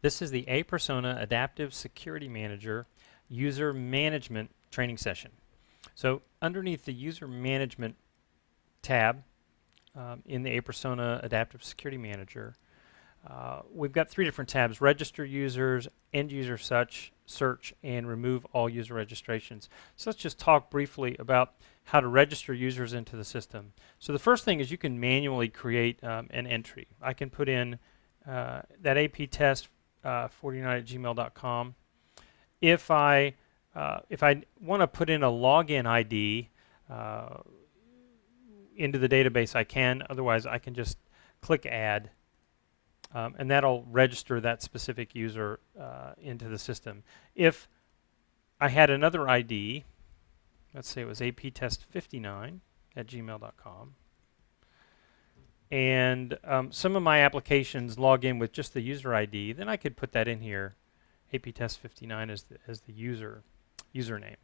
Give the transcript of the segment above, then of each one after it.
This is the aPersona Adaptive Security Manager User Management training session. So underneath the User Management tab in the aPersona Adaptive Security Manager, we've got three different tabs: register users, end user search, and remove all user registrations. So let's just talk briefly about how to register users into the system. So the first thing is you can manually create an entry. I can put in that aptest49@gmail.com. If I want to put in a login ID into the database, I can. Otherwise, I can just click Add, and that'll register that specific user into the system. If I had another ID, let's say it was aptest59@gmail.com, and some of my applications log in with just the user ID, then I could put that in here, aptest59 as the username.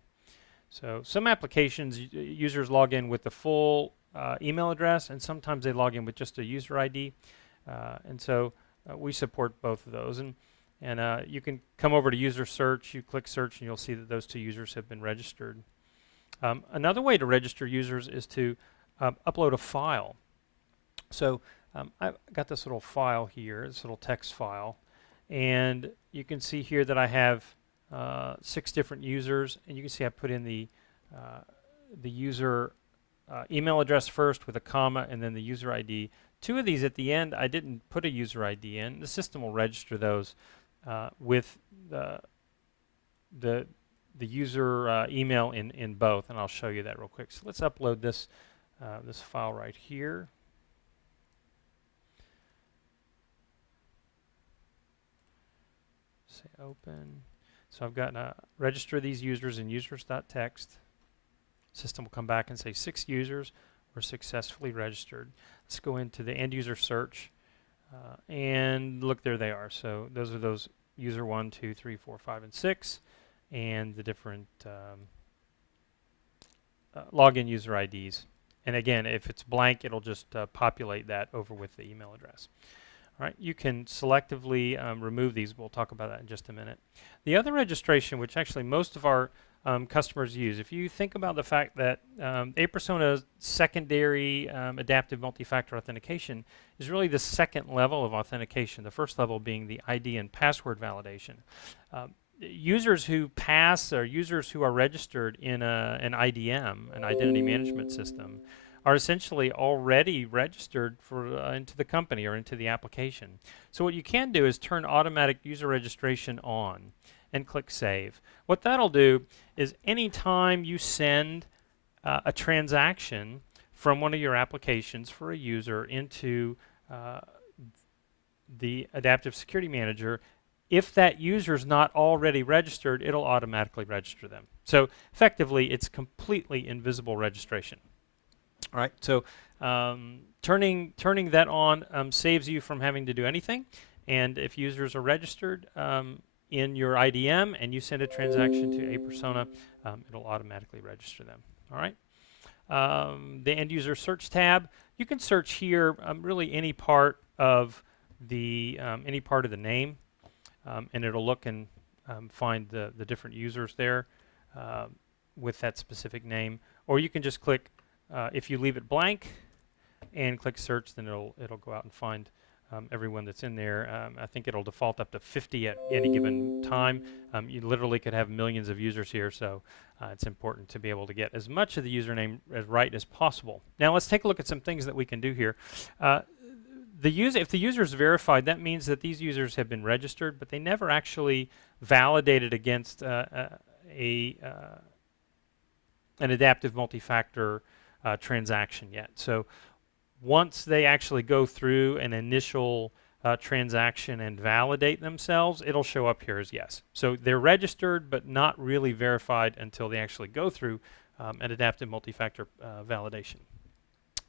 So some applications users log in with the full email address, and sometimes they log in with just a user ID, and so we support both of those. And you can come over to user search, you click search, and you'll see that those two users have been registered. Another way to register users is to upload a file. So I've got this little file here, this little text file, and you can see here that I have 6 different users, and you can see I put in the user email address first with a comma, and then the user ID. 2 of these at the end I didn't put a user ID in. The system will register those with the user email in both, and I'll show you that real quick. So let's upload this this file right here. Say open. So I've got to register these users in users.txt. System will come back and say 6 users were successfully registered. Let's go into the end user search, and look, there they are. So those are those user 1, 2, 3, 4, 5, and 6, and the different login user IDs. And again, if it's blank, it'll just populate that over with the email address. All right, you can selectively remove these. We'll talk about that in just a minute. The other registration, which actually most of our customers use, if you think about the fact that aPersona's secondary adaptive multi-factor authentication is really the second level of authentication, the first level being the ID and password validation. Users who pass, or users who are registered in an IDM, an identity management system, are essentially already registered for into the company or into the application. So what you can do is turn automatic user registration on and click Save. What that'll do is anytime you send a transaction from one of your applications for a user into the Adaptive Security Manager, if that user is not already registered, it'll automatically register them. So effectively, it's completely invisible registration. All right, so turning that on saves you from having to do anything. And if users are registered in your IDM and you send a transaction to aPersona, it'll automatically register them. All right. The end user search tab, you can search here really any part of the name, and it'll look and find the different users there with that specific name. Or you can just click. If you leave it blank and click search, then it'll go out and find everyone that's in there. I think it'll default up to 50 at any given time. You literally could have millions of users here, so it's important to be able to get as much of the username as right as possible. Now let's take a look at some things that we can do here. If the user is verified, that means that these users have been registered, but they never actually validated against an adaptive multi-factor transaction yet. So once they actually go through an initial transaction and validate themselves, it'll show up here as yes. So they're registered but not really verified until they actually go through an adaptive multi-factor validation.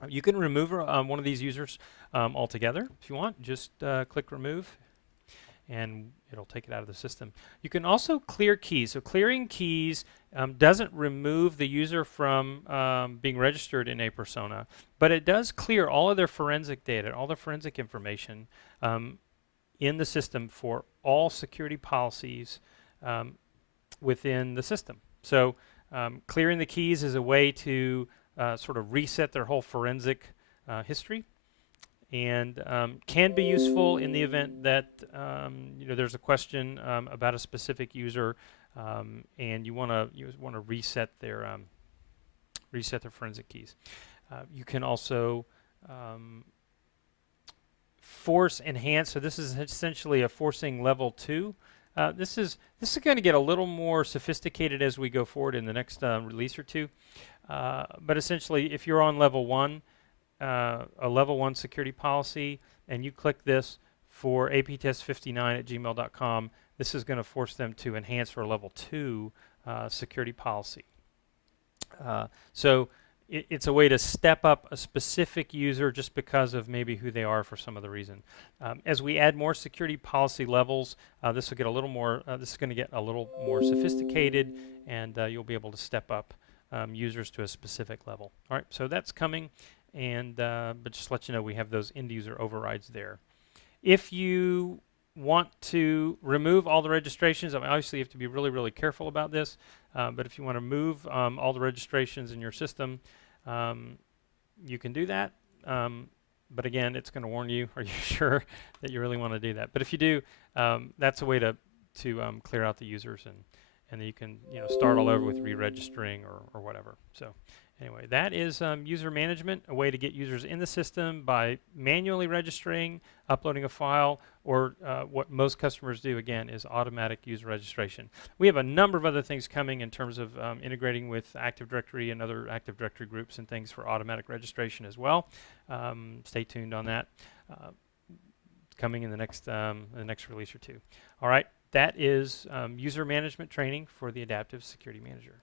You can remove one of these users altogether if you want. Just click remove, and it'll take it out of the system. You can also clear keys. So clearing keys doesn't remove the user from being registered in aPersona, but it does clear all of their forensic data, all their forensic information in the system for all security policies within the system. So clearing the keys is a way to sort of reset their whole forensic history, and can be useful in the event that there's a question about a specific user, and you want to reset their forensic keys. You can also force enhance. So this is essentially a forcing level 2. This is going to get a little more sophisticated as we go forward in the next release or two. But essentially, if you're on level 1, a level 1 security policy, and you click this for aptest59@gmail.com, this is going to force them to enhance for a level 2 security policy. So it's a way to step up a specific user just because of maybe who they are for some other reason. As we add more security policy levels, this will get a little more. This is going to get a little more sophisticated, and you'll be able to step up users to a specific level. All right, so that's coming, and but just to let you know, we have those end user overrides there. If you want to remove all the registrations, I mean, obviously you have to be really, really careful about this, but if you want to move all the registrations in your system, you can do that. But again, it's going to warn you, are you sure that you really want to do that? But if you do, that's a way to clear out the users, and then you can start all over with re-registering or whatever. So anyway, that is user management, a way to get users in the system by manually registering, uploading a file, or what most customers do, again, is automatic user registration. We have a number of other things coming in terms of integrating with Active Directory and other Active Directory groups and things for automatic registration as well. Stay tuned on that. Coming in the next release or two. All right, that is user management training for the Adaptive Security Manager.